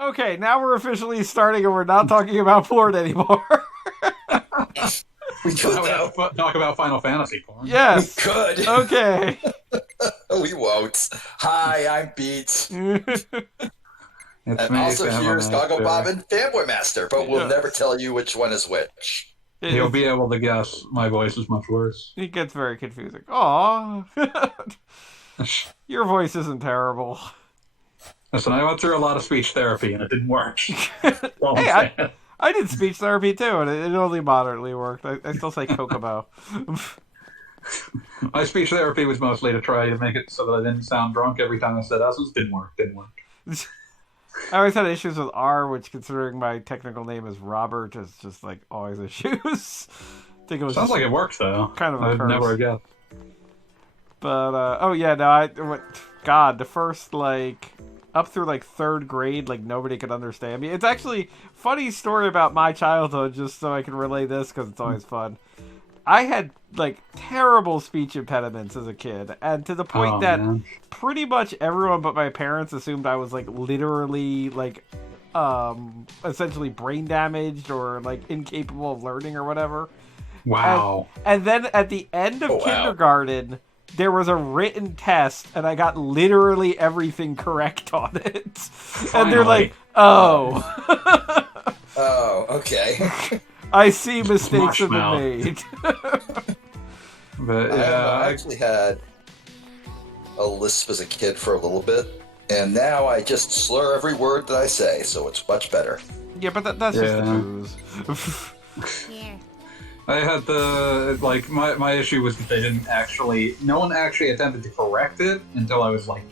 Okay, now we're officially starting and we're not talking about porn anymore. We could, Now we have though. to talk about Final Fantasy porn. Yes. We could. Okay. We won't. Hi, I'm Beats. It's And me, also here's Goggle Bob fanboymaster. and fanboy master, but we'll Yeah. never tell you which one is which. You'll be able to guess my voice is much worse. It gets very confusing. Aw. Your voice isn't terrible. Listen, I went through a lot of speech therapy and it didn't work. Well, Hey, I did speech therapy too, and it only moderately worked. I still say Kokomo. my speech therapy was mostly to try to make it so that I didn't sound drunk every time I said S's. Didn't work. I always had issues with R, which, considering my technical name is Robert, is just like always issues. I think it was Sounds like it works though. kind of a I'd curse. never guess. But oh yeah, no, God, the first like up through like third grade, like nobody could understand me. It's actually funny story about my childhood, just so I can relay this because it's always fun. I had like terrible speech impediments as a kid, and to the point that Man. pretty much everyone but my parents assumed I was like literally like essentially brain damaged or like incapable of learning or whatever. Wow. And then at the end of Oh, wow. kindergarten, there was a written test, and I got literally everything correct on it. And they're like, "Oh, Oh, okay. I see mistakes have been Mushmouth. made." But I yeah, actually had a lisp as a kid for a little bit, and now I just slur every word that I say, so it's much better. Yeah, but that's just the Yeah. booze. I had the like my issue was that no one actually attempted to correct it until I was like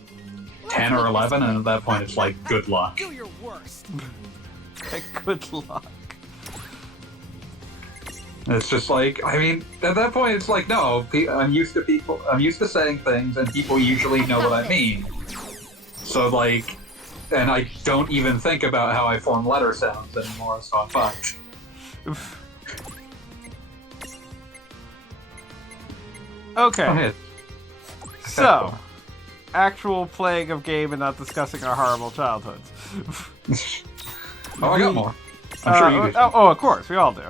10 or 11, and at that point it's like good luck. Do your worst. Good luck. It's just like, I mean, at that point it's like, no, I'm used to saying things, and people usually know what I mean. So like, and I don't even think about how I form letter sounds anymore, so I'm fucked. Okay. Go ahead. So, actual playing of game and not discussing our horrible childhoods. Oh, I got more. I'm sure you do. Oh, of course, we all do.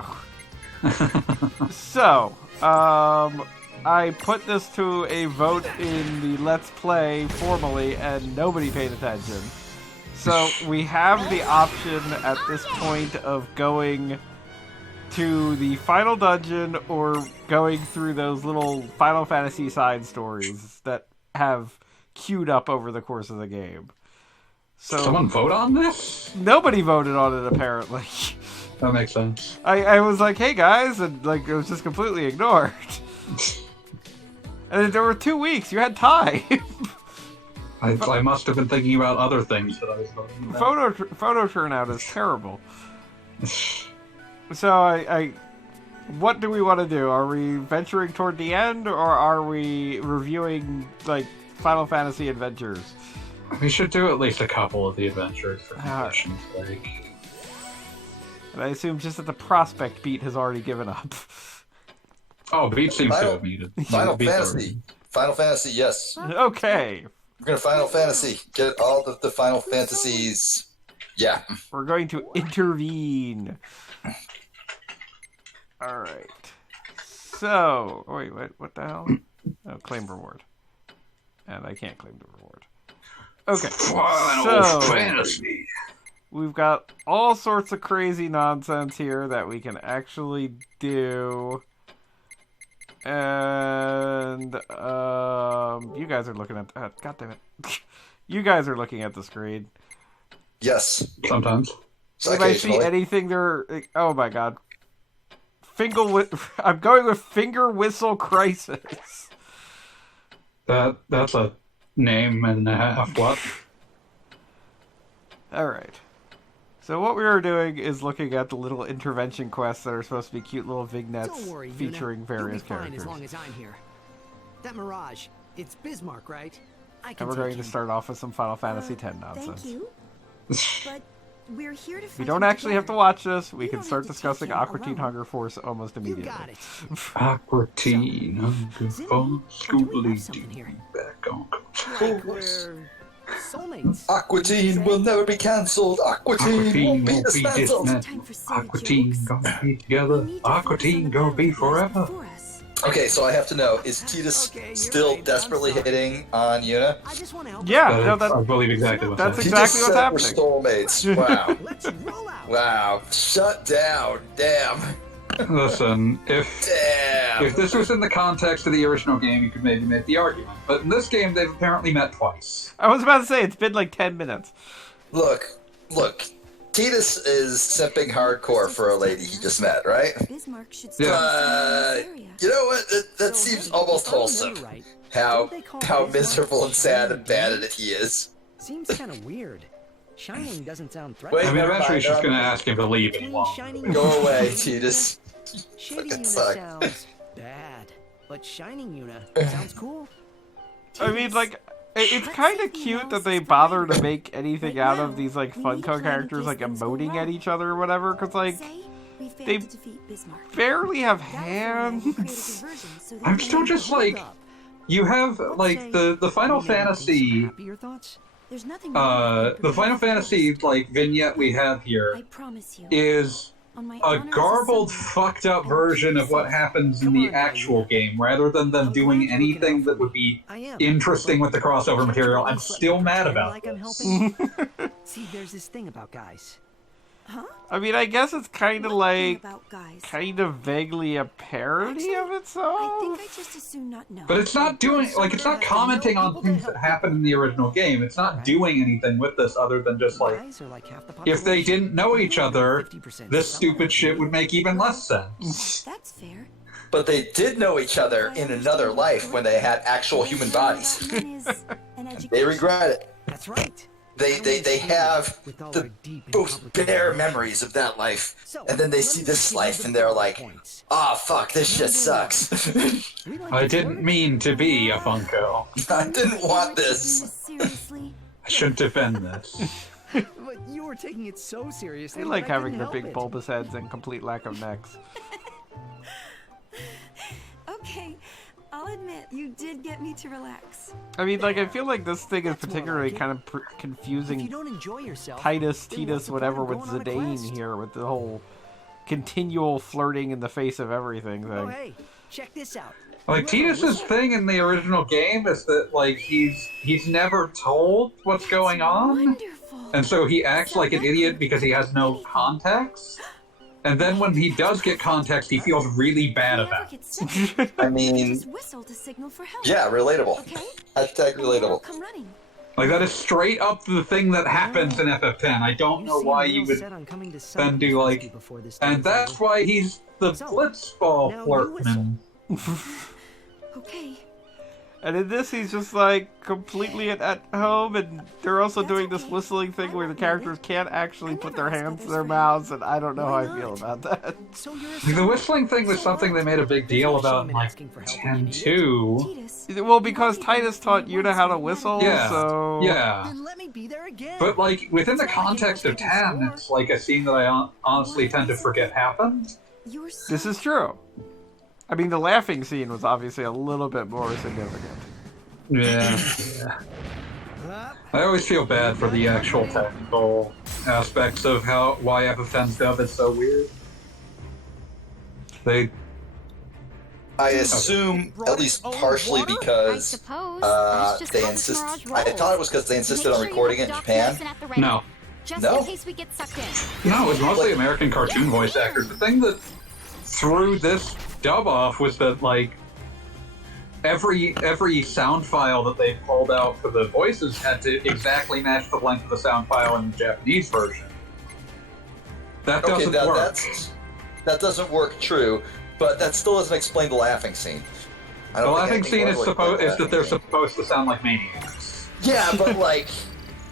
So, I put this to a vote in the Let's Play formally, and nobody paid attention. So, we have the option at this point of going to the final dungeon or going through those little Final Fantasy side stories that have queued up over the course of the game. So Someone vote on this? nobody voted on it apparently. That makes sense. I was like, hey guys, and like it was just completely ignored. And there were 2 weeks. You had time. I must have been thinking about other things that I was voting about. Photo turnout is terrible. So I what do we want to do? Are we venturing toward the end, or are we reviewing like Final Fantasy Adventures? We should do at least a couple of the adventures for condition's sake. And I assume just that the prospect beat has already given up. Oh, Beat seems to have muted. Final Beat's Fantasy. Final Fantasy, yes. Okay, We're gonna Final Fantasy. Get all of the Final Fantasies. Yeah. we're going to intervene. All right. So, wait, what the hell? Oh, claim reward. And I can't claim the reward. Okay. Final So- Fantasy. We've got all sorts of crazy nonsense here that we can actually do. And you guys are looking at God damn it. You guys are looking at the screen. Yes. Sometimes. If I see Occasionally. anything there, oh my god. I'm going with Finger Whistle Crisis. That's a name and a half. What? Alright. So what we are doing is looking at the little intervention quests that are supposed to be cute little vignettes Don't worry, Yuna. featuring various You'll be fine characters. as long as I'm here. That Mirage, it's Bismarck, right? I can And we're take going to him. start off with some Final Fantasy X nonsense. Thank you, but we're here to. We don't actually have to watch this. We can start discussing Aqua Teen Hunger Force almost You immediately. got it. Aqua Teen, Hunger Zinni, Force, I think we Scoobly left something Dee, here. back on Like we're Soulmates. Aqua Teen will never be cancelled. Aqua Teen won't be dismantled. Time for silly Aqua Teen jokes. gonna be We together. need to Aqua focus on Teen the gonna battle be that lies forever. before us. Okay, so I have to know, is Titus Okay, you're still right. desperately I'm sorry. hitting on Yuna? I just want to help. Yeah, That no, is- I that, believe exactly what that's that He is. exactly just what's said happening. we're soulmates. Wow. Let's roll out. Wow. Shut down. Damn. Listen, if Damn. this was in the context of the original game, you could maybe make the argument. But in this game, they've apparently met twice. I was about to say, it's been like 10 minutes. Look. Titus is simping hardcore for a lady he just met, right? Bismarck should Yeah. stay in this area. You know what? That So, seems hey, almost if I remember wholesome. right, How don't they call Bismarck miserable and sad and bad Shining at it he is. Seems kind of weird. Shining doesn't sound Wait, threatening. I mean, never eventually mind, she's never gonna mind. ask him to leave any Between longer. Shining Go Yuna away, and Titus. Shady Fucking Yuna suck. sounds bad, but Shining Yuna sounds cool. I mean, like, it's kind of cute that they bother to make anything out of these, like, Funko characters, like, emoting at each other or whatever, because, like, Say we failed they to defeat Bismarck. barely have That's why we created a hands. diversion so that I'm we still can- just Hold like, up. you have like the Final You made me think Fantasy, some happier thoughts? There's nothing wrong with the Final preparing Fantasy for like vignette we have this. here I promise you. is On my a honor as garbled, son, fucked up I will version keep of what safe. happens in Come the on, actual Diana. game, rather than them I'm doing glad you're looking anything out that for would be I am. interesting with the crossover Can't you material. at I'm least let me still mad pretend about like I'm this. helping? See, there's this thing about guys. Huh? I mean, I guess it's kind of What thing like, about guys? kind of vaguely a parody of I itself. think I just as soon not know. But it's not doing like it's not commenting on things that happened in the original game. It's not doing anything with this other than just like Guys are like half the if they population. didn't know each other, 50% this some stupid of shit them would make even less sense. That's fair. But they did know each other in another life when they had actual human bodies. They regret it. That's right. They have With all the our deep and most complicated bare emotions. memories of that life. So, And then they let see me this give you life the and they're bullet like, points. ah, fuck, this shit sucks. We like I this didn't word. mean to be a Funko. I didn't want this. Seriously? I shouldn't have been this. But you were taking it so seriously. They like that I having couldn't the help big it. bulbous heads and complete lack of necks. Okay, I'll admit you did get me to relax. I mean, like, I feel like this thing is That's more particularly like it. kind of If you confusing don't enjoy yourself, Titus, then what's Titus, the whatever, point with of going on a Zidane quest? here, with the whole continual flirting in the face of everything Oh, thing. hey, check this out. Like You ever Titus's whistle? thing in the original game is that like he's never told what's going on, Wonderful. and so he acts like an idiot because he has no context. And then when he does get context, he feels really bad If we ever about it. get stuck, I we mean, just whistle to signal for help. yeah, relatable. Okay? Hashtag And then I'll relatable. come running. Like that is straight up the thing that happens in FF10. I don't You know seem why real you would. set on coming to then some do, like- whiskey before this And thing's that's over. why he's the So, blitzball now you flirtman. Okay. And in this, he's just like completely at home, and they're also That's doing this okay. whistling thing I where the won't mind characters it. can't actually I put never their ask hands to others their for mouths, and I don't know how Why I feel not? about that. So you're a The son. whistling thing was So something they what? made a big deal There's no about in shame in like asking for help when you need it. 10-2. Titus. Well, because you Titus did taught it Yuna once how to when we met whistle, again. Yeah. so... Yeah. Then let me be there again. But like within the It's not like context of anyone's keeping 10, score. it's like a scene that I honestly tend to forget happened. You're so This is true. I mean, the laughing scene was obviously a little bit more significant. Yeah. I always feel bad for the actual technical aspects of why FF10's dub is so weird. They I assume at least partially because they insist. I thought it was because they insisted on recording it in Japan. no. Just No? in case we get sucked in. No, it was mostly American cartoon voice actors. The thing that threw this dub off was that like every sound file that they pulled out for the voices had to exactly match the length of the sound file in the Japanese version. That Okay, doesn't now work. that doesn't work. True, but that still doesn't explain the laughing scene. I The don't laughing think scene is anything supposed really is that they're laughing scene. supposed to sound like maniacs. Yeah, but like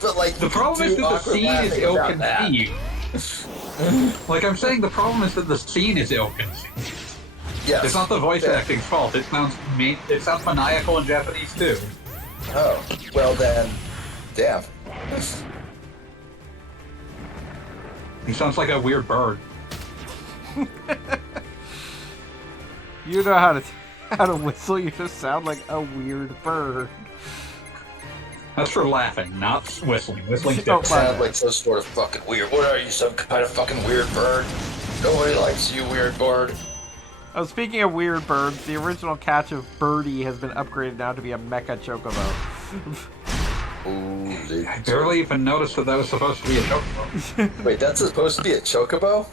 The you problem can is do that the awkward scene is laughing about that. ill-conceived. Like I'm saying, the problem is that the scene is ill-conceived. Yes. It's not the voice Fair. acting's fault. It sounds maniacal in Japanese too. Oh, well then, damn. He sounds like a weird bird. You know how to whistle, you just sound like a weird bird. That's for laughing, not whistling. Whistling Oh, different. Sound like so sort of fucking weird. What are you, some kind of fucking weird bird? Nobody likes you, weird bird. Oh, speaking of weird birds, the original catch of Birdie has been upgraded now to be a mecha chocobo. Ooh, I barely even noticed that was supposed to be a chocobo. Wait, that's supposed to be a chocobo?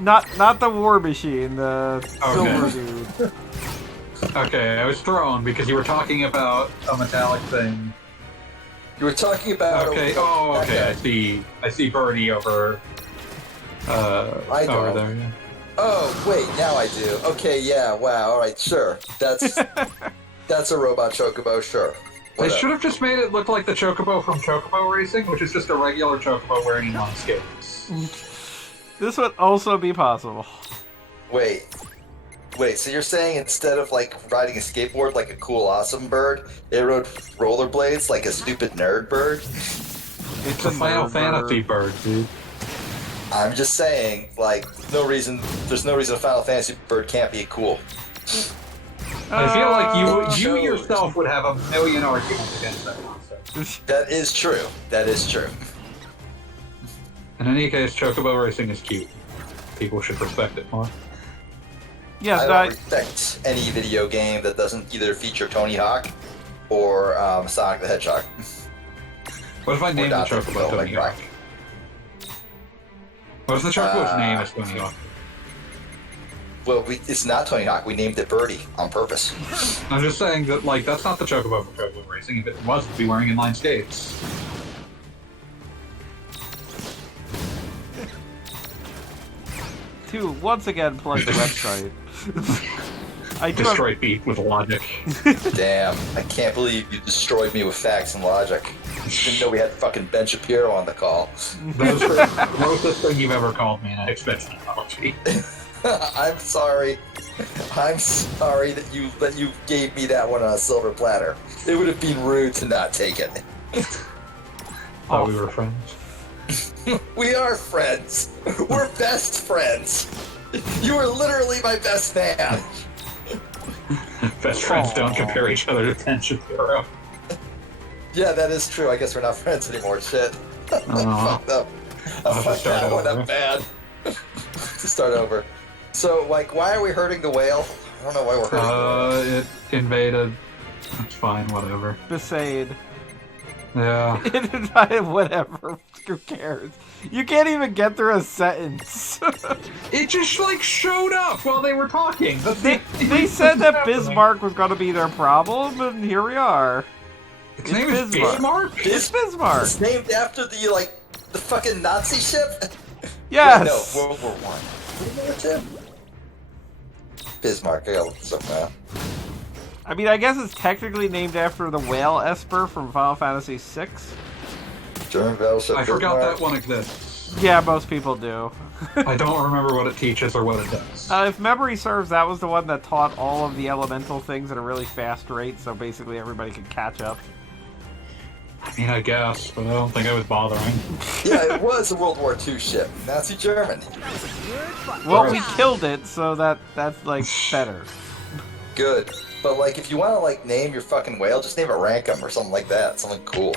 Not the war machine, the Okay. silver dude. Okay, I was thrown because you were talking about a metallic thing. You were talking about... Okay, okay, I see Birdie over... I don't. over there, yeah. Oh, wait, now I do. Okay, yeah, wow, alright, sure. That's a robot chocobo, sure. They Whatever. should have just made it look like the chocobo from Chocobo Racing, which is just a regular chocobo wearing on skates. This would also be possible. Wait, so you're saying instead of, like, riding a skateboard like a cool, awesome bird, it rode rollerblades like a stupid nerd bird? It's a Final nerd Fantasy bird, dude. I'm just saying, like, there's no reason a Final Fantasy bird can't be cool. I feel like you shows. yourself would have a million arguments against that concept. That is true. That is true. In any case, Chocobo Racing is cute. People should respect it more. Yes, I I, don't respect any video game that doesn't either feature Tony Hawk or Sonic the Hedgehog. What if I named the not Chocobo Tony Tony Hawk? Hawk. What if the Chocobo's name is Tony Hawk? Well, it's not Tony Hawk. We named it Birdie on purpose. I'm just saying that, like, that's not the Chocobo from Chocobo Racing. If it was, it'd be wearing inline skates. to once again plug the website. I do have, Destroy beat with logic. Damn, I can't believe you destroyed me with facts and logic. Didn't know we had fucking Ben Shapiro on the call. That was the grossest thing you've ever called me, and I expect an apology. I'm sorry. I'm sorry that you gave me that one on a silver platter. It would have been rude to not take it. Thought we were friends. We are friends. We're best friends. You are literally my best man. Best friends don't compare each other to Ben Shapiro. Yeah, that is true. I guess we're not friends anymore. Shit. I fucked up. I fucked that one up bad. To start over. So, like, why are we hurting the whale? I don't know why we're hurting the whale. It invaded. It's fine, whatever. Besaid. Yeah. Whatever. Who cares? You can't even get through a sentence. It just, like, showed up while they were talking. they said that Bismarck was going to be their problem, and here we are. Its name is Bismarck? It's Bismarck. It's named after the fucking Nazi ship? Yes. Wait, no, World War One. World War II? Bismarck, I gotta look this up now. I mean, I guess it's technically named after the whale Esper from Final Fantasy VI. German battleship. I forgot Bismarck. that one exists. Yeah, most people do. I don't remember what it teaches or what it does. If memory serves, that was the one that taught all of the elemental things at a really fast rate, so basically everybody could catch up. I mean, I guess, but I don't think I was bothering. Yeah, it was a World War II ship. Nazi Germany. Well, we killed it, so that's like better. Good. But, like, if you want to, like, name your fucking whale, just name it Rankum or something like that. Something cool.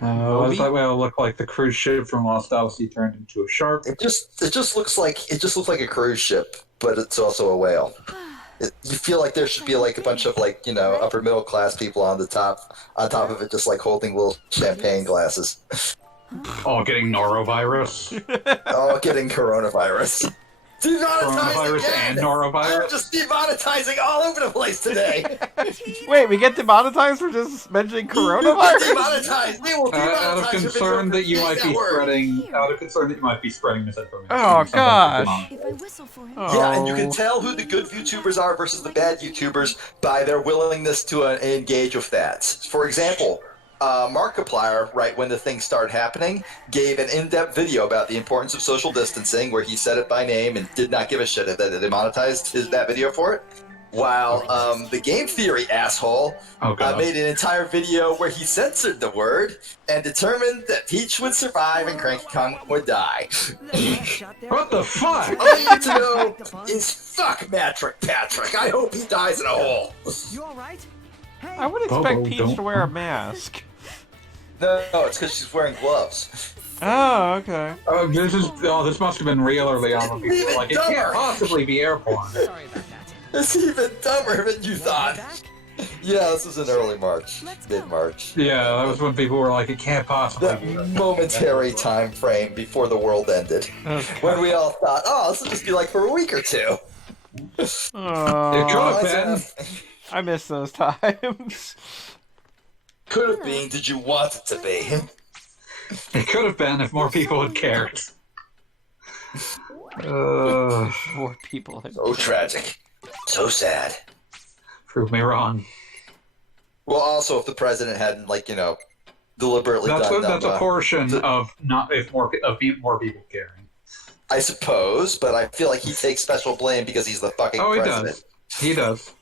What does that whale look like? The cruise ship from Lost Odyssey turned into a shark? It just looks like a cruise ship, but it's also a whale. You feel like there should be, like, a bunch of, like, you know, upper middle class people on top of it, just, like, holding little champagne glasses. Oh, getting norovirus? Oh, getting coronavirus. Demonetized Coronavirus again! and norovirus? I'm just demonetizing all over the place today! Wait, we get demonetized for just mentioning coronavirus? Demonetized! We will demonetize Out of your video concern for that you saying might that be word. spreading misinformation. Oh, Something gosh. to If I whistle for him. Yeah, and you can tell who the good YouTubers are versus the bad YouTubers by their willingness to engage with that. For example, Markiplier, right when the thing started happening, gave an in-depth video about the importance of social distancing, where he said it by name and did not give a shit that they demonetized that video for it. While the Game Theory asshole made an entire video where he censored the word and determined that Peach would survive and Cranky Kong would die. What the fuck? All you need to know is fuck Patrick. I hope he dies in a hole. You alright? I would expect Bobo, Peach don't- to wear a mask. No, it's because she's wearing gloves. Oh, okay. This must have been real early on when people were like, it can't possibly be airborne. Sorry about that. It's even dumber than you thought. Back? Yeah, this was in early March, mid-March. Yeah, that was when people were like, it can't possibly That be airborne. momentary time frame before the world ended. When we all thought, oh, this will just be like for a week or two. It could Oh, have been. I miss those times. Could have been, did you want it to be? It could have been if more people had cared. More people. So tragic. So sad. Prove me wrong. Well, also, if the president hadn't, deliberately done That's a portion the- of more people caring. I suppose, but I feel like he takes special blame because he's the fucking Oh, he president. does. He does.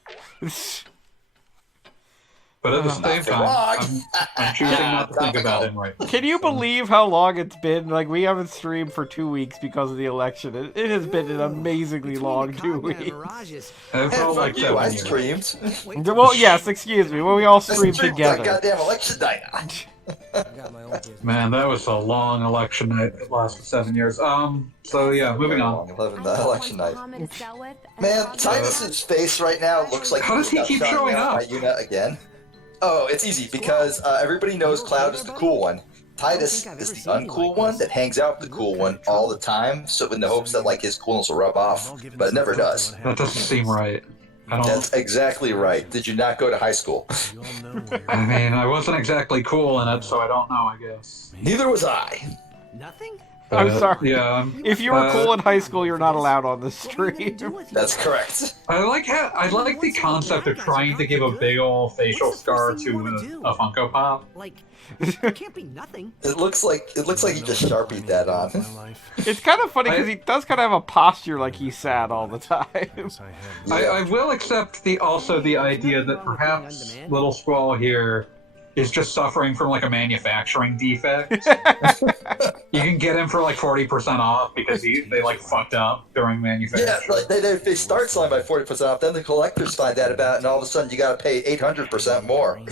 But at the same for time, long. I'm choosing not to think about him right now. Can you believe how long it's been? Like, we haven't streamed for 2 weeks because of the election. It has been an amazingly long 2 Between the weeks. cognitive mirages, It And felt fuck like you, I 7 years. streamed. wait, Well, yes, excuse me. Well, we all I streamed streamed that together. goddamn election night. I got my own business. Man, that was a long election night. It lasted 7 years. So yeah, moving on. Election night. Man, Titus's face right now looks like How does he got keep shot showing down up? by Yuna again. Oh, it's easy because everybody knows Cloud is the cool one. Titus is the uncool one that hangs out with the cool one all the time, so in the hopes that his coolness will rub off, but it never does. That doesn't seem right. That's exactly right. Did you not go to high school? I mean, I wasn't exactly cool in it, so I don't know, I guess. Neither was I. Nothing? I'm sorry. Yeah. If you were cool in high school, you're not allowed on the stream. That's correct. I like the concept of trying to give a big old facial scar to a Funko Pop. Like, it can't be nothing. It looks like he just sharpied that on. It's kind of funny because he does kind of have a posture like he's sad all the time. I will accept the idea that perhaps Little Squall here is just suffering from a manufacturing defect. You can get him for 40% off because they fucked up during manufacturing. Yeah, they start selling by 40% off, then the collectors find out about it, and all of a sudden you gotta pay 800% more.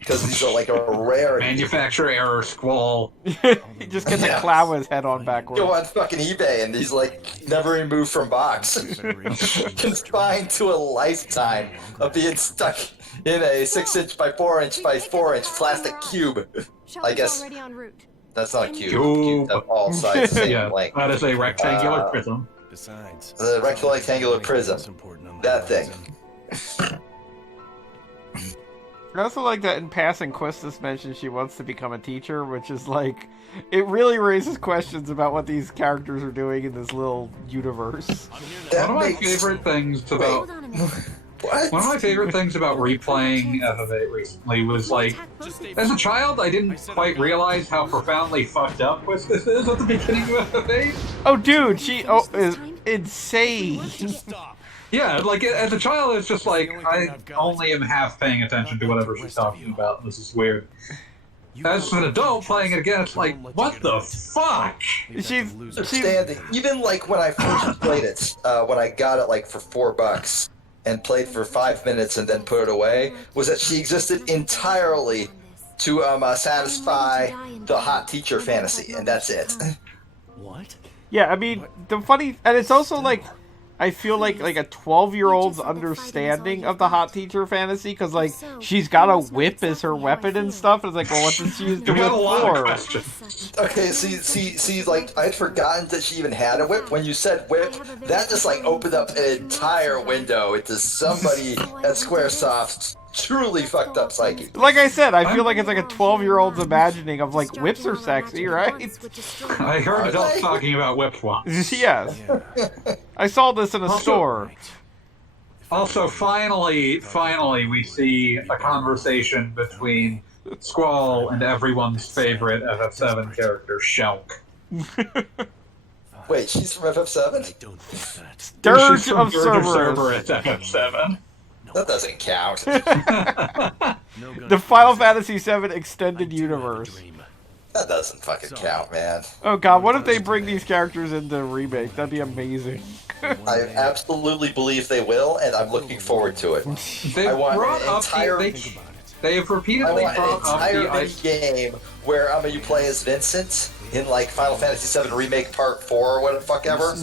Because these are a rare. Manufacturer error Squall. He just gets a cloud with his head on backwards. Go on fucking eBay and he's never removed from box. Confined to a lifetime of being stuck in a 6-inch by 4-inch by 4-inch plastic cube. I guess that's not a cube. Cube of all sides, same Yeah, length. that is a rectangular prism. The rectangular prism. That thing. I also like that in passing, Quistis mentioned she wants to become a teacher, which is it really raises questions about what these characters are doing in this little universe. That One of my makes- favorite things about What? One of my favorite things about replaying FF8 recently was as a child, I didn't quite realize how profoundly fucked up Quistis is at the beginning of FF8. Oh, dude, she is insane. Yeah, as a child, it's just I only am half paying attention to whatever she's talking about. This is weird. As an adult playing it again, it's what the fuck? She's Understanding. Even when I first played it, when I got it for $4 and played for 5 minutes and then put it away, was that she existed entirely to satisfy the hot teacher fantasy, and that's it. What? Yeah, I mean, the funny, and it's also I feel like a 12-year-old's understanding of the hot teacher fantasy, because she's got a whip as her weapon and stuff, and it's well, what does she use the You whip got a lot of for? Okay, questions. see, I'd forgotten that she even had a whip. When you said whip, that just opened up an entire window into somebody at SquareSoft's truly fucked up psyche. Like I said, I feel like it's a 12-year-old's imagining of whips are sexy, right? I heard adults talking about whips once. Yes. I saw this in a store. Also, finally, we see a conversation between Squall and everyone's favorite FF7 character, Shulk. Wait, she's from FF7? I don't think that. Dirge She's from of Dirge Cerberus. at FF7. That doesn't count. The Final Fantasy VII Extended Universe. That doesn't fucking count, man. Oh god, what if they bring these characters into the remake? That'd be amazing. I absolutely believe they will, and I'm looking forward to it. They I want brought an up entire. They have I repeatedly want an brought up entire the mini game where you play as Vincent in like Final Fantasy VII Remake Part 4 or what the fuck ever,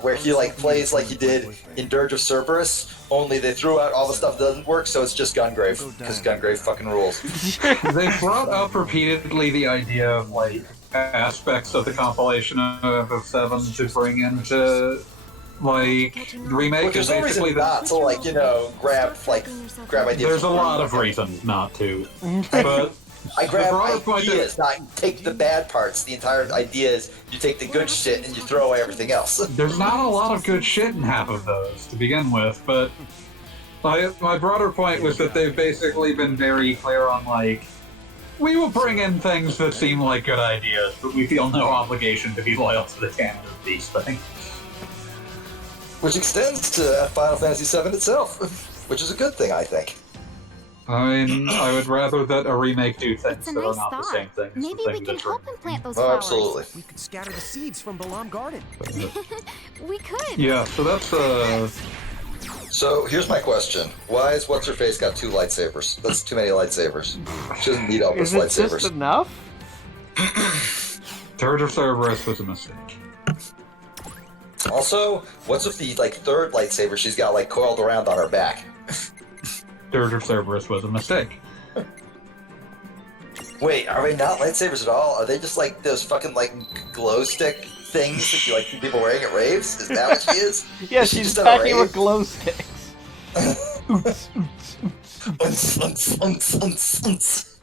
where he like plays like he did in Dirge of Cerberus, only they threw out all the stuff that doesn't work, so it's just Gungrave, because Gungrave fucking rules. They brought up repeatedly the idea of like aspects of the compilation of 7 to bring into like remake. Which there's no reason not to like, grab ideas. There's a lot of reasons not to, but I grab point ideas, not take the bad parts. The entire idea is you take the good shit and you throw away everything else. there's not a lot of good shit in half of those to begin with, but my broader point was that they've basically been very clear on like, we will bring in things that seem like good ideas, but we feel no obligation to be loyal to the canon of these things. Which extends to Final Fantasy VII itself, which is a good thing, I think. I mean, I would rather that a remake do things It's a that are nice not the thought. same things. Maybe we can help him plant those Oh, flowers. absolutely. We could scatter the seeds from Balam Garden. We could. Yeah, so that's So here's my question: why is What's-Her-Face got 2 lightsabers? That's too many lightsabers. She doesn't need all those Is it lightsabers. just enough? Dirge of Cerberus was a mistake. Also, what's with the third lightsaber she's got coiled around on her back? Dirge of Cerberus was a mistake. Wait, are they not lightsabers at all? Are they just those fucking glow stick things that you see people wearing at raves? Is that what she is? Yeah, Is she she's just at a packing rave? with glow sticks. Unts, unts, unts, unts, unts.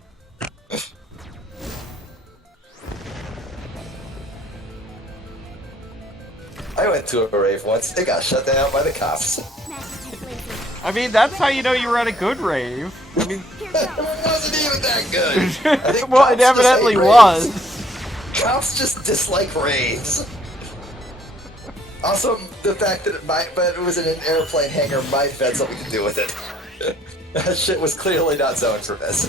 I went to a rave once. It got shut down by the cops. I mean, that's how you know you were at a good rave. I mean, It wasn't even that good. I think well, cops it just evidently hate raves. was. Cops just dislike raves. Also, the fact that it was in an airplane hangar might have had something to do with it. That shit was clearly not zoned for this.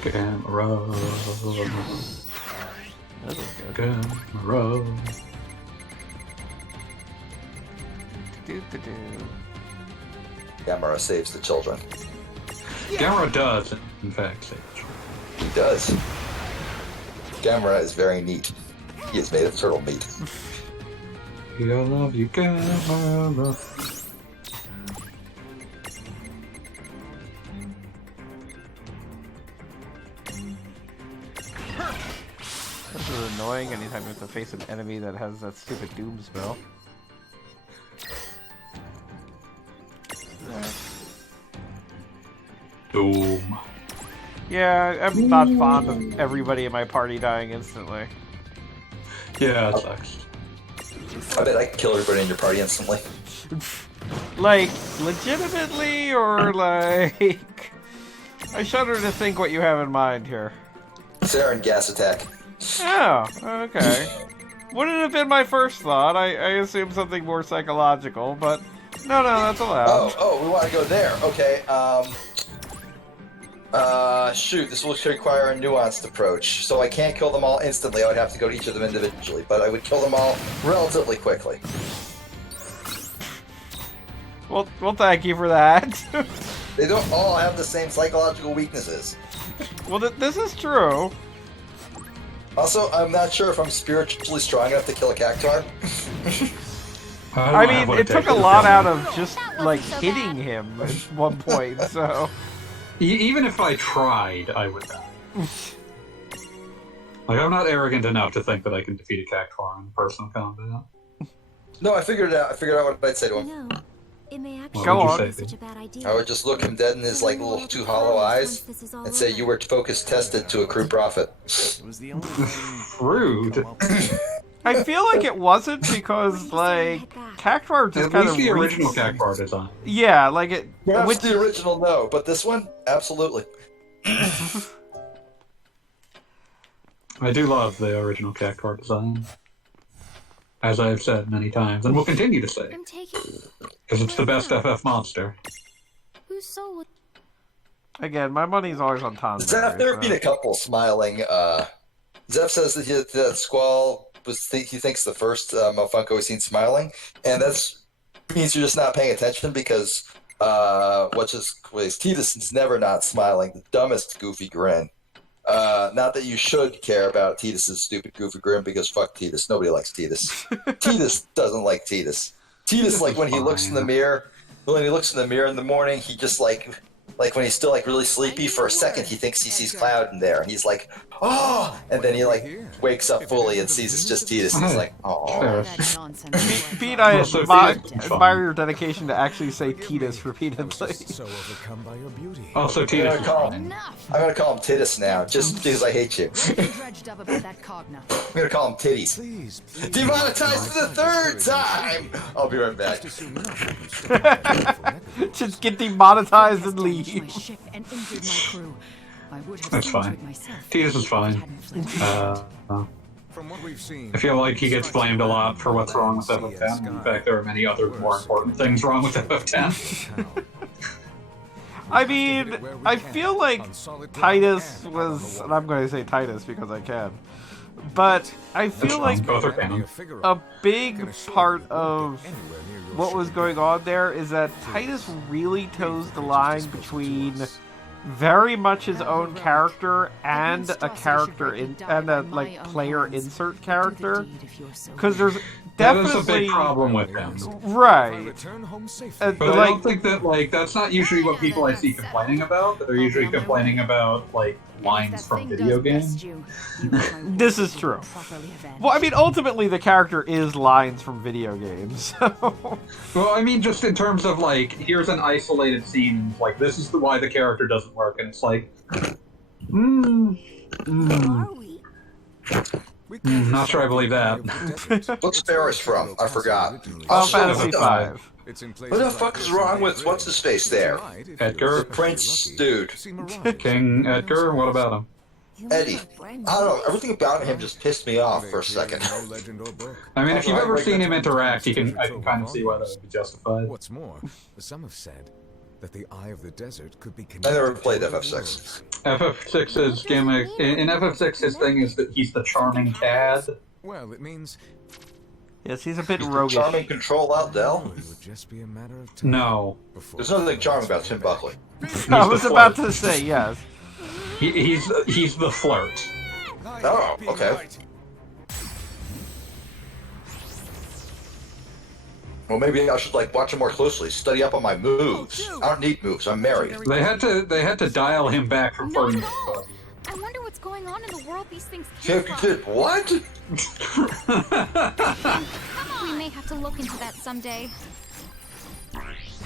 Camera. That was good. Camera. Do-do-do. Gamera saves the children. Gamera does, in fact, say the truth. He does. Gamera is very neat. He is made of turtle meat. I love you, Gamera. This is annoying anytime you have to face an enemy that has that stupid doom spell. Doom. Yeah, I'm not fond of everybody in my party dying instantly. Yeah, it sucks. I bet I can kill everybody in your party instantly. Like, legitimately, or like... I shudder to think what you have in mind here. Sarin gas attack. Oh, okay. Wouldn't have been my first thought. I assumed something more psychological, but no, that's allowed. Oh, we want to go there. Okay, shoot, this will require a nuanced approach. So I can't kill them all instantly, I would have to go to each of them individually, but I would kill them all relatively quickly. Well, thank you for that. They don't all have the same psychological weaknesses. Well, this is true. Also, I'm not sure if I'm spiritually strong enough to kill a cactuar. I mean, it took a lot out of just, like, hitting him at one point, so... Even if I tried, I would die. Like, I'm not arrogant enough to think that I can defeat a cactuar in personal combat. No, I figured it out. I figured out what I'd say to him. You know, it may actually Go not on. be such a bad idea. I would just look him dead in his little 2 hollow eyes and say, "You were focus tested to accrue profit." It was the only thing. Rude. I feel like it wasn't because, like, Cactuar just At kind least of the original cactuar design. Yeah, like it... Perhaps Which, the original, no, but this one, absolutely. I do love the original cactuar design. As I have said many times, and will continue to say. I'm taking. Because it's the best FF monster. Whose soul would. again, my money's always on Tom. Zeph, there have been a couple smiling. Zeph says that Squall he thinks the first Mofunko he's seen smiling, and that's means you're just not paying attention because Titus is never not smiling, the dumbest goofy grin. Not that you should care about Titus's stupid goofy grin, because fuck Titus, nobody likes Titus. Titus doesn't like Titus. Titus, like when he looks in the mirror, in the morning, he just like when he's still like really sleepy, for a second he thinks he sees Cloud in there, and he's like, oh, and then he like wakes up fully and sees it's just Titus, and he's like, oh. Pete, I admire your dedication to actually say Titus repeatedly. Also, I'm Titus. gonna call him Titus now, just because I hate you. I'm gonna call him Titties. Demonetized for the third time! I'll be right back. Just get demonetized and leave. That's fine. Titus is fine. I feel like he gets blamed a lot for what's wrong with FF10. In fact, there are many other more important things wrong with FF10. I mean, I feel like Titus was, and I'm going to say Titus because I can, but I feel like Both are canon. a big part of what was going on there is that Titus really toes the line between very much his own character and a character and a like player insert character, because there's definitely that is a big problem with him. Right. But I don't think that that's not usually what people I see complaining about. They're usually complaining about like lines from video games. This is true. Well, I mean, ultimately the character is lines from video games. So. Well, I mean, just in terms of like, here's an isolated scene, like this is why the character doesn't work, and it's like, not sure I believe that. What's Ferris from? I forgot. Final Fantasy V. What the fuck is wrong with what's his face there? Edgar? Prince dude. King Edgar? What about him? Eddie. I don't know. Everything about him just pissed me off for a second. I mean, if you've ever seen him interact, I can kind of see why that would be justified. What's more, some have said that the Eye of the Desert could be I connected. never played FF6. FF6's gimmick in FF6, his thing is that he's the charming cad. Well, it means Yes, he's a bit roguish. Charming control out Dell? it would just be a matter of time No, before There's nothing charming about Tim Buckley. I was about to say yes. he's the flirt. Oh, okay. Well, maybe I should like watch him more closely, study up on my moves. I don't need moves. I'm married. They had to dial him back from Not flirting. at all. I wonder what's going on in the world these things You came from. did what? We may have to look into that someday.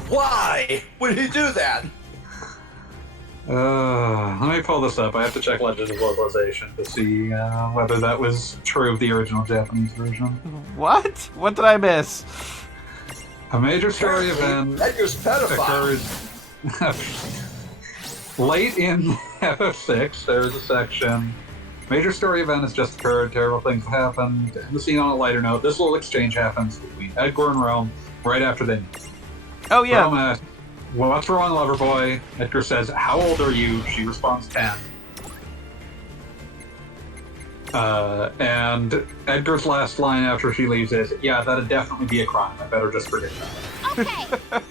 Why would he do that? Let me pull this up. I have to check Legend of Localization to see whether that was true of the original Japanese version. What? What did I miss? A major story event Edgar's pedophile. occurs late in FF6. There's a section. Major story event has just occurred. Terrible things have happened. And the scene on a lighter note. This little exchange happens between Edgar and Rome right after they meet. Oh yeah. Rome asks, "What's wrong, lover boy?" Edgar says, "How old are you?" She responds, 10. And Edgar's last line after she leaves is, "Yeah, that'd definitely be a crime. I better just forget that."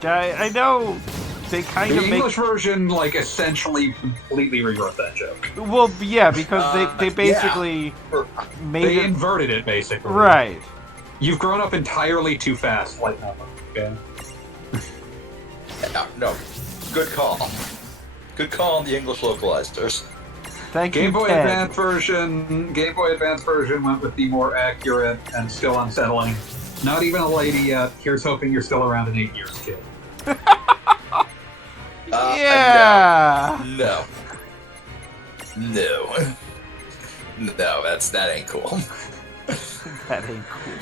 Okay. I know they kind The of make. English version, like, essentially completely rewrote that joke. Well, yeah, because they basically made They it inverted it, basically. right. You've grown up entirely too fast, lighten up, okay? No. Good call. Good call on the English localizers. Thank Game you, Boy Ted. Advance version went with the more accurate and still unsettling. Not even a lady yet. Here's hoping you're still around in 8 years, kid. Yeah. No. No, that ain't cool. That ain't cool.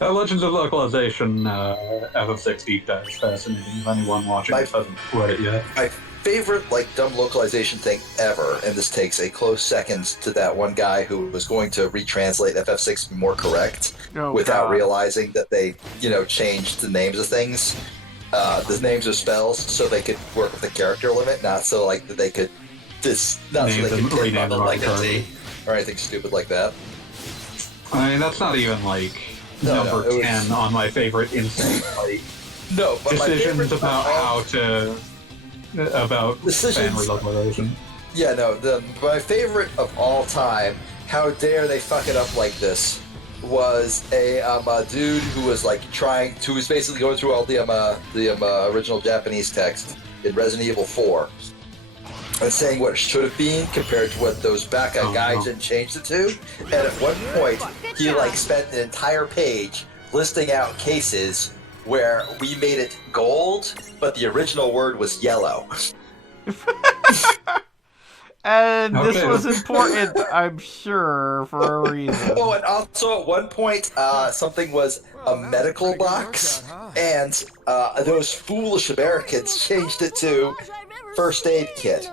Legends of Localization, FF6 Deep Dive is fascinating. If anyone watching hasn't read it yet. My favorite, like, dumb localization thing ever, and this takes a close second to that one guy who was going to retranslate FF6 to be more correct without God. realizing that they, changed the names of things, the names of spells, so they could work with the character limit, not so, like, that they could Rename them tip on them like a arbitrarily. T or anything stupid like that. I mean, that's not even like No, number it was- 10 on my favorite insane like No, but my decisions favorite about how to about Decisions- family liberation. Yeah, no, my favorite of all time, how dare they fuck it up like this, was a dude who was like who was basically going through all the original Japanese text in Resident Evil 4 and saying what it should have been compared to what those backup guys had changed it to. And at one point, he like spent an entire page listing out cases where we made it gold, but the original word was yellow. And this Okay. was important, I'm sure, for a reason. Oh, and also at one point, something was a medical box, and those foolish Americans changed it to first aid kit.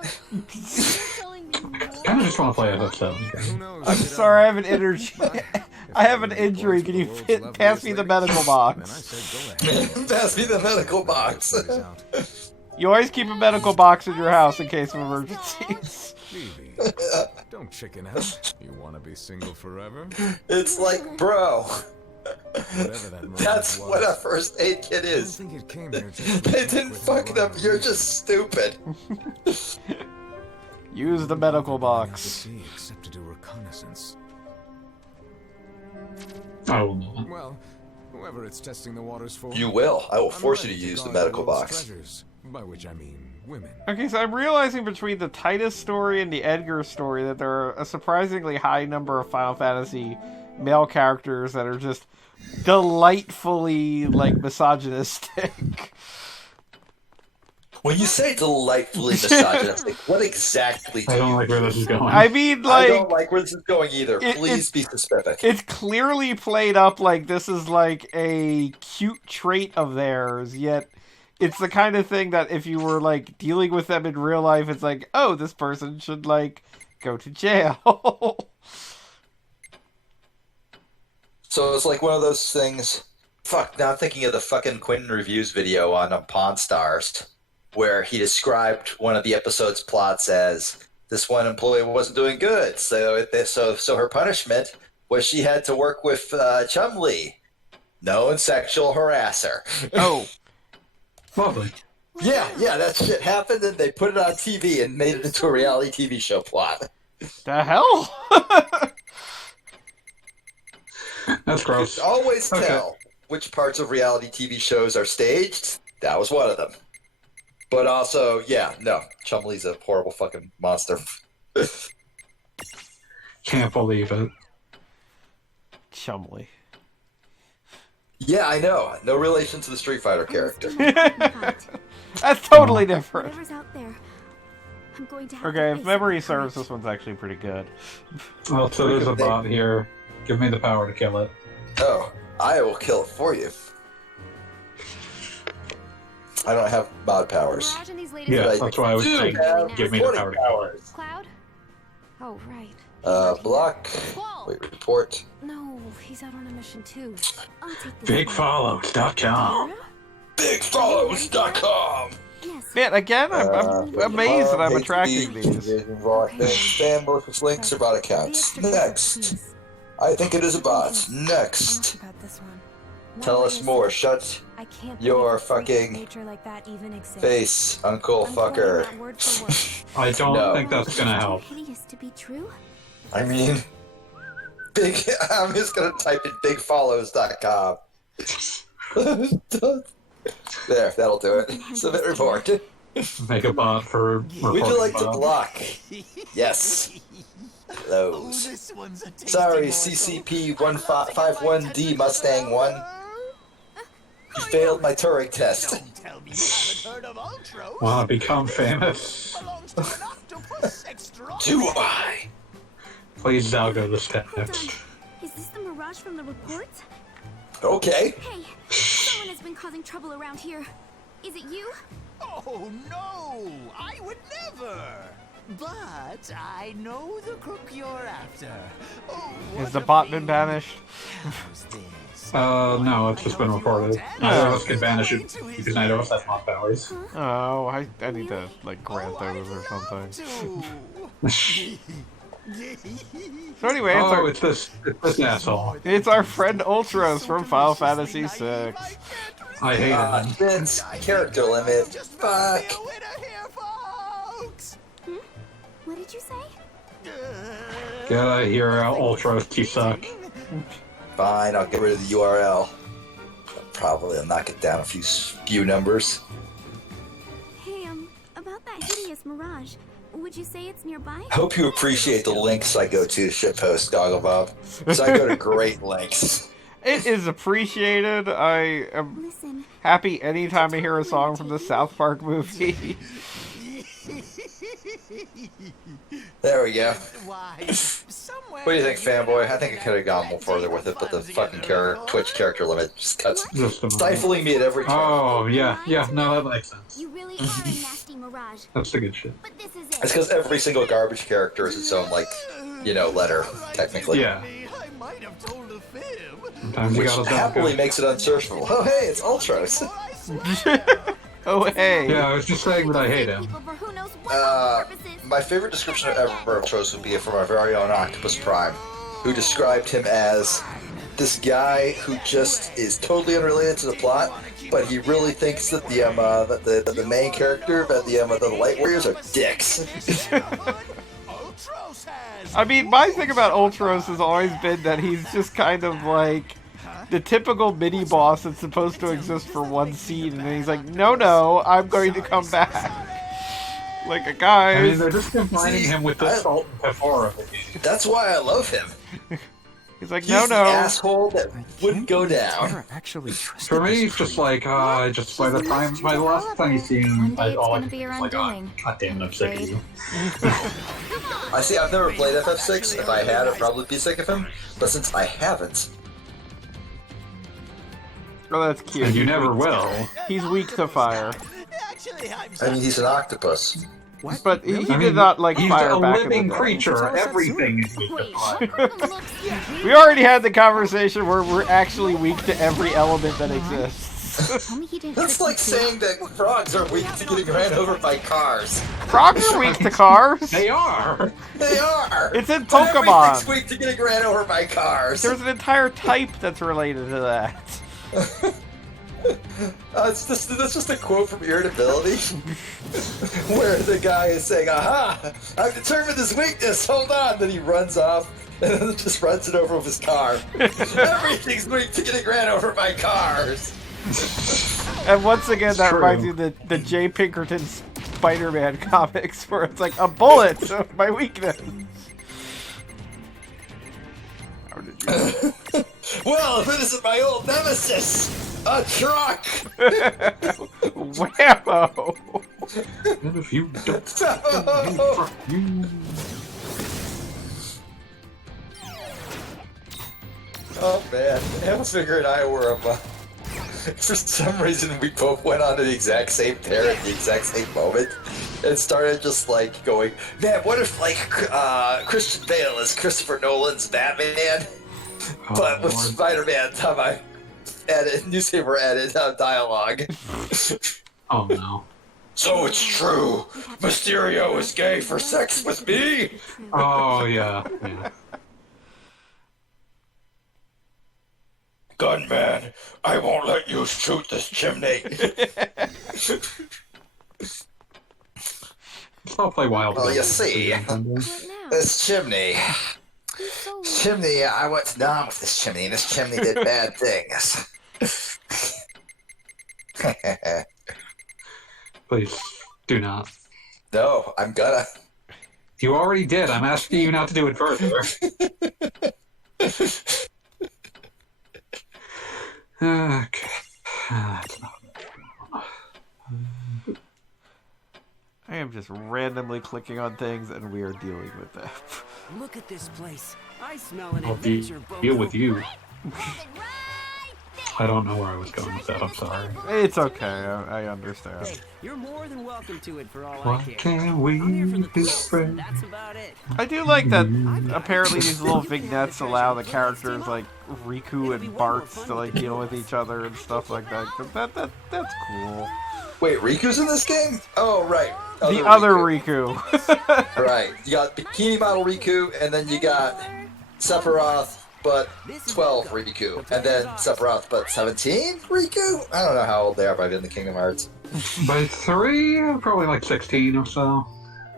Kind of just want to play FF7 Who again. knows? I'm sorry, I have an injury. I have an injury. Can you pass me the medical Then I box? said go ahead. Pass me the medical box. Everybody's out. You always keep a medical box in your house in case of emergencies. Phoebe, don't chicken out. You want to be single forever? It's like, bro, Whatever that moment that's was. what a first aid kit I don't is. think it came here just to They attack didn't with fuck it up. rhyme. You're just stupid. Use the medical The box. sea except to do reconnaissance. I will not. Well, whoever it's testing the waters for. You will. I will I'm force you ready to use the guard medical world's box. treasures, by which I mean women. Okay, so I'm realizing between the Titus story and the Edgar story that there are a surprisingly high number of Final Fantasy male characters that are just delightfully, like, misogynistic. When you say delightfully misogynistic, what exactly do I don't you like where this is going. I mean, I like, don't like where this is going either. It- Please be specific. it's clearly played up like this is, like, a cute trait of theirs, yet it's the kind of thing that if you were, like, dealing with them in real life, it's like, oh, this person should, like, go to jail. So it's like one of those things. Fuck, now I'm thinking of the fucking Quentin Reviews video on Pawn Stars, where he described one of the episode's plots as this one employee wasn't doing good. So her punishment was she had to work with Chumley, known sexual harasser. Oh. Lovely. Yeah, that shit happened, and they put it on TV and made it into a reality TV show plot. The hell? That's gross. Always Okay. tell which parts of reality TV shows are staged. That was one of them. But also, yeah, no, Chumley's a horrible fucking monster. Can't believe it. Chumley. Yeah, I know. No relation to the Street Fighter character. That's totally different. Whatever's out there, I'm going to have Okay, to if face memory it. serves, this one's actually pretty good. Well, so there's a bot here. Give me the power to kill it. Oh, I will kill it for you. I don't have mod powers. Mirage and these latest Yeah, Right. that's why I was Dude, saying, have give me the 20 power to kill it. powers. Cloud? Oh, right. Block. Whoa. Wait, report. No, he's out on a mission too. I'll take this. one. Bigfollows.com. BigFollows.com. Yes. Man, again, I'm amazed that I'm attracting these. Spam malicious links or bot The accounts. extra Next. please. I think it is a bot. I'll Next. ask about this one. Tell One us way more. is- Shut I can't your believe a freak of fucking nature like that even exists. face, Uncle I'm quoting Fucker. that word for word. I don't No. think that's gonna help. Too hideous to be true? I mean, I'm just gonna type in bigfollows.com. There, that'll do it. Submit report. Make a bot for Would you reporting like to Bob. block? Yes. Those. Sorry, CCP-151D Mustang 1. You failed my Turing test. Wanna become famous? Do I? Please Zalgo this Hold on. text. Is this the Mirage from the reports? Okay. Hey, someone has been causing trouble around here. Is it you? Oh no! I would never! But I know the crook you're after. Oh, Has the bot been banished? How's this? No, it's just been reported. Neither of us can banish it because neither of us has mod powers. Oh, I need to, like, grant those or something. Oh. So anyway, It's this asshole. it's our friend Ultros from Final Fantasy VI. I hate him. Vince, character limit. Fuck. What did you say? Get out of here, Ultros, you suck. Fine, I'll get rid of the URL. Probably I'll knock it down a few numbers. Hey, about that hideous mirage. Would you say it's nearby? Hope you appreciate the links I go to shitpost, Goggle Bob. So I go to great lengths. It is appreciated. I am Listen. happy anytime I hear a song from the South Park movie. There we go. Why, What do you think, fanboy? I think I could have gone more further with it, but the fucking Twitch character limit just cuts, stifling me at every turn. Oh, yeah, no, that makes sense. You really are a nasty mirage. That's the good shit. But this is It's it. because every single garbage character is its own, like, letter, technically. Yeah. I might have told a fib. Sometimes you Which gotta happily makes it unsearchable. Oh, hey, it's Ultros. Oh, hey. Yeah, I was just saying that I hate him. People for who knows what purposes. My favorite description ever of Ultros would be from our very own Octopus Prime, who described him as this guy who just is totally unrelated to the plot, but he really thinks that the main character, the Light Warriors, are dicks. I mean, my thing about Ultros has always been that he's just kind of like the typical mini-boss that's supposed to exist for one scene, and then he's like, no, I'm going to come back. Like a guy. I mean, they're just combining him with the salt and pepper of the game. That's why I love him. He's like, He's no. the asshole that wouldn't go down. For me, it's just like, by the last time you see him, One day it's all I gonna can be think your is like, undoing. God damn it, I'm sick of you. I see, I've never played FF6. If I had, I'd probably be sick of him. But since I haven't, Oh, that's cute. And you never will. He's weak to fire. Actually, I'm I mean, he's an octopus. But he I mean, did not like he's fire a back in living the day. creature. Everything is weak to Wait, fire. what even looks We already had the conversation where we're actually weak to every element that exists. Tell me he didn't That's trick like you. saying that frogs are weak to getting ran over by cars. Frogs are weak to cars. They are. They are! It's in But everything's Pokemon. weak to getting ran over by cars. There's an entire type that's related to that. That's just a quote from Irritability, where the guy is saying, "Aha! I've determined this weakness. Hold on." Then he runs off and then just runs it over with his car. Everything's weak to getting ran over by cars. And once again, that True. reminds me of the J. Pinkerton Spider-Man comics, where it's like a bullet, so my weakness. How did you... Well, if it isn't my old nemesis, a truck. Whammo! And if you don't, fuck you. Oh man, Hamfinger and I were for some reason we both went on to the exact same tear at the exact same moment and started just like going, man, what if like Christian Bale is Christopher Nolan's Batman, but with Lord. Spider-Man time newspaper edit dialogue. Oh no. So it's true, Mysterio is gay for sex with me. Oh yeah. Gunman, I won't let you shoot this chimney. I'll play Wild. Well, you Bill. see. What now? This chimney. He's so Chimney, I went to Nam with this chimney, and this chimney did bad things. Please do not. No, I'm gonna. You already did. I'm asking you not to do it further. Okay. That's not. I am just randomly clicking on things, and we are dealing with that. Look at this place. I smell an I'll adventure, deal with you. right there. I don't know where I was going with that. I'm sorry. It's okay, I understand. Hey, you're more than welcome to it for all Why I care. can't we I'm here for the be thrills, friends? That's about it. I do like that apparently these little vignettes allow the characters like Riku and Bart to like deal with each other and stuff like that. 'Cause that's cool. Wait, Riku's in this game? Oh, right. The other Riku. Right. You got Bikini Model Riku, and then you got Sephiroth, but 12 Riku, and then Sephiroth, but 17 Riku? I don't know how old they are by the Kingdom Hearts. By 3, probably like 16 or so.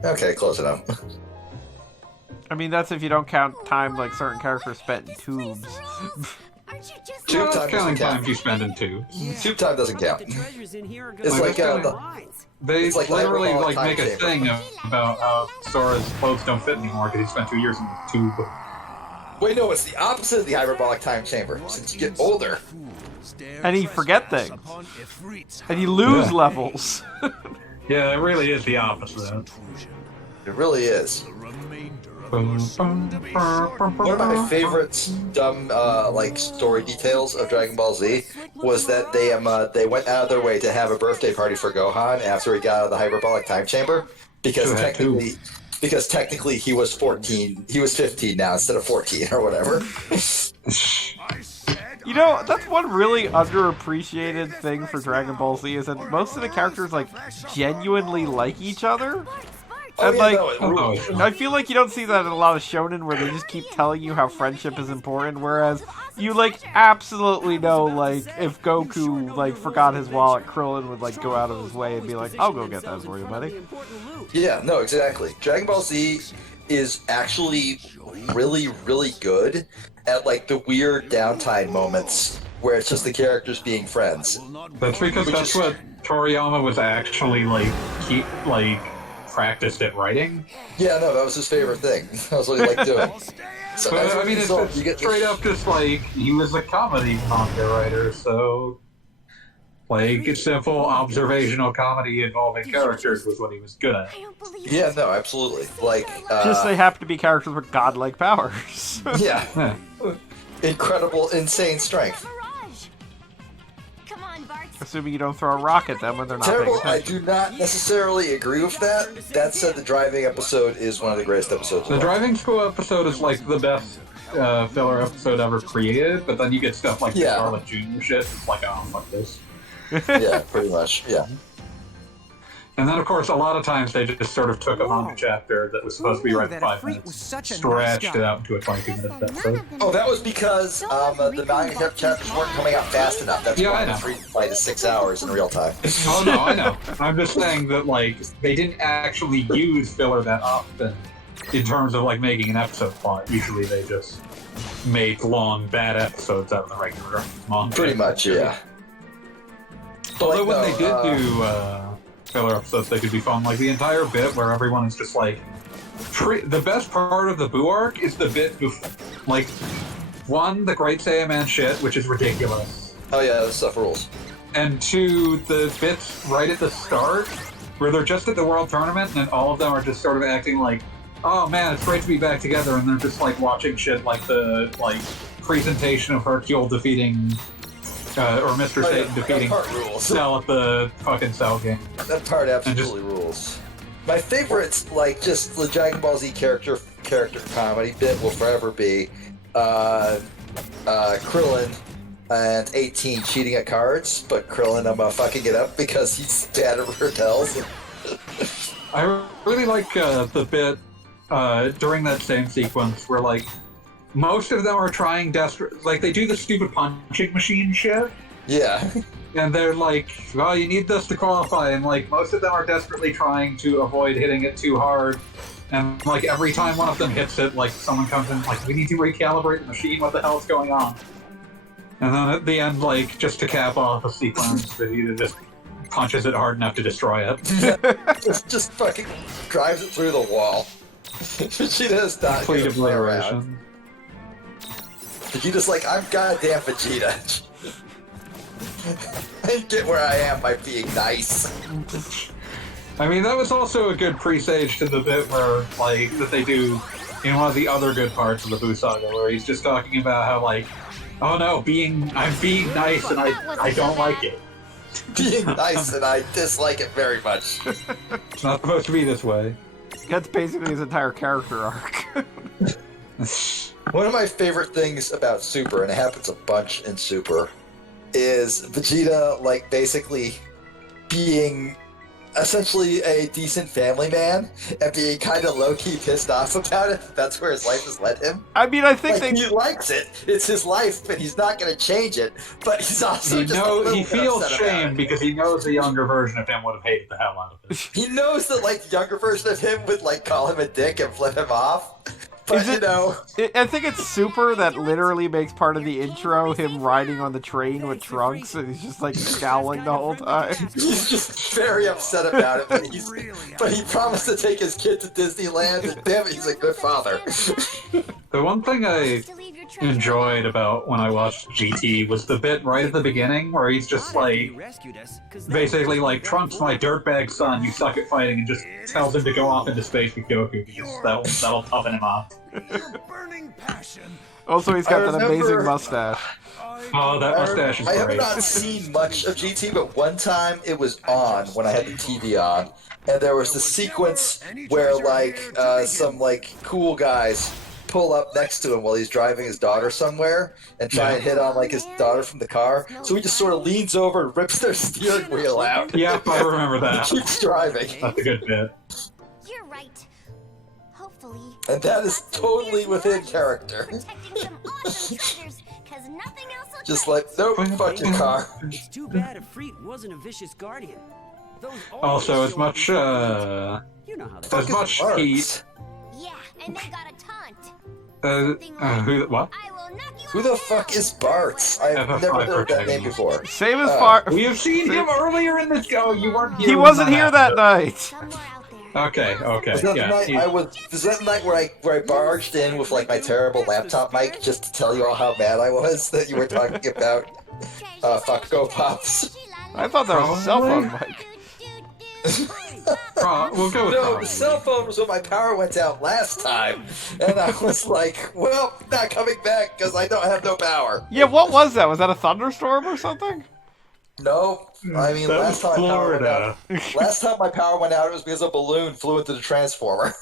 Okay, close enough. I mean, that's if you don't count time like certain characters spent in tubes. Tube Well, time that's counting doesn't count. time you spend in tubes. Tube time doesn't count. The treasures in here are It's gonna like be They It's like literally hyperbolic like make a time thing about how Sora's clothes don't fit anymore because he spent 2 years in the tube. Wait, no, it's the opposite of the hyperbolic time chamber. Since you get older, And you forget things. And you lose Yeah. levels. Yeah, it really is the opposite. it really is. One of my favorite dumb like story details of Dragon Ball Z was that they went out of their way to have a birthday party for Gohan after he got out of the hyperbolic time chamber because Should've had two. technically he was 14, he was 15 now instead of 14 or whatever. You know, that's one really underappreciated thing for Dragon Ball Z is that most of the characters like genuinely like each other. Oh, And yeah, like, no, it rules. I feel like you don't see that in a lot of shonen where they just keep telling you how friendship is important, whereas you like absolutely know like if Goku like forgot his wallet, Krillin would like go out of his way and be like, "I'll go get that for you, buddy." Yeah, no, exactly. Dragon Ball Z is actually really, really good at like the weird downtime moments where it's just the characters being friends. That's because that's what Toriyama was actually like practiced at writing. Yeah, no, that was his favorite thing. That was what he liked doing. So But as a I mean, result, it's you get straight up just like he was a comedy manga writer, so like simple observational comedy involving characters was what he was good at. Yeah, no, absolutely. Like, Just they happen to be characters with godlike powers. yeah, Yeah. incredible, insane strength. Come on, Bart. Assuming you don't throw a rock at them when they're not paying Terrible. I attention. do not necessarily agree with that. That said, the driving episode is one of the greatest episodes. The of all. driving school episode is like the best filler episode ever created, but then you get stuff like the Yeah. Scarlet Jr. shit. It's like, oh, fuck this. Yeah, pretty much. Yeah. And then, of course, a lot of times they just sort of took a manga chapter that was supposed to be Who knew right that for a 5 freak minutes, was such a nice stretched it guy? out into a 22-minute episode. Oh, that was because the manga chapters weren't coming out fast enough. That's Yeah, why I know. the free play to 6 hours in real time. Oh, no, I know. I'm just saying that, like, they didn't actually use filler that often in terms of, like, making an episode plot. Usually they just made long, bad episodes out of the regular manga. Pretty much, yeah. Although when Like, they did no, do filler episodes, they could be fun. Like the entire bit where everyone is just like, the best part of the Boo arc is the bit, like, one, the Great Saiyaman shit, which is ridiculous, Oh yeah, that stuff rules. and two, the bits right at the start where they're just at the World Tournament and all of them are just sort of acting like, oh man, it's great to be back together, and they're just like watching shit like the presentation of Hercule defeating. Or Mr. Oh, yeah, Satan defeating that part rules. Cell at the fucking Cell game. That part absolutely rules. My favorite, like, just the Dragon Ball Z character comedy bit will forever be Krillin and 18 cheating at cards, but Krillin fucking it up because he's bad at hotels. I really like the bit during that same sequence where, like, most of them are trying desperate, like, they do the stupid punching machine shit, Yeah. and they're like, well, you need this to qualify, and, like, most of them are desperately trying to avoid hitting it too hard, and, like, every time one of them hits it, like, someone comes in, like, we need to recalibrate the machine, what the hell is going on? And then at the end, like, just to cap off a sequence, Vegeta just punches it hard enough to destroy it. just fucking drives it through the wall. Vegeta is not Complete gonna play around. obliteration. Vegeta's like, I'm goddamn Vegeta. I get where I am by being nice. I mean, that was also a good presage to the bit where, like, that they do in one of the other good parts of the Boo Saga, where he's just talking about how, like, oh no, I'm being nice and I don't like it. Being nice and I dislike it very much. It's not supposed to be this way. That's basically his entire character arc. One of my favorite things about Super, and it happens a bunch in Super, is Vegeta, like, basically being essentially a decent family man and being kind of low-key pissed off about it. That's where his life has led him. I mean, I think Like, he likes it. It's his life, and he's not going to change it. But he's also he feels shame because he knows the younger version of him would have hated the hell out of it. He knows that like the younger version of him would like call him a dick and flip him off. But you know, I think it's super that literally makes part of the intro him riding on the train with Trunks, and he's just like scowling the whole time. He's just very upset about it, but he promised to take his kid to Disneyland, and damn it, he's a good father. The one thing I enjoyed about when I watched GT was the bit right at the beginning where he's just like, basically like, Trunks, my dirtbag son, you suck at fighting, and just tells him to go off into space with Goku because that'll toughen him up. Also, he's got that amazing mustache. Oh, that mustache is I have great. not seen much of GT, but one time it was on when I had the TV on, and there was the sequence where like some like cool guys pull up next to him while he's driving his daughter somewhere and try and hit on like his daughter from the car. So he just sort of leans over and rips their steering wheel out. Yep, I remember that. Keeps driving. That's a good bit. You're right. Hopefully. And that is totally within character. Protecting some awesome treasures, 'cause nothing else will Just touch like, nope, fuck your car. It's too bad a freak wasn't a vicious guardian. Those Also, always as show up much, in videos. You know how that as much heat. Yeah, and they got a taunt. What? I will knock you Who the fuck is Bart? I've never heard that name before. Same as far. We have seen him earlier in this go. You weren't here. He wasn't here that night. somewhere out there. Okay. Was that the Yeah. night was that the night where I barged in with like my terrible laptop mic just to tell you all how mad I was that you were talking about fuck go pops. I thought that was a cell phone mic. We'll go with No, probably. the cell phone was when my power went out last time, and I was like, well, not coming back because I don't have no power. Yeah, what was that? Was that a thunderstorm or something? No, I mean That last was time Florida. last time my power went out, it was because a balloon flew into the transformer.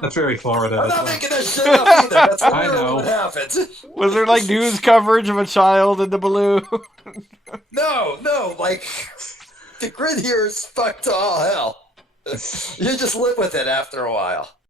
That's very Florida. I'm not making that shit up either. That's I literally know. what happened. Was there like news coverage of a child in the balloon? No, like the grid here is fucked to all hell. You just live with it after a while.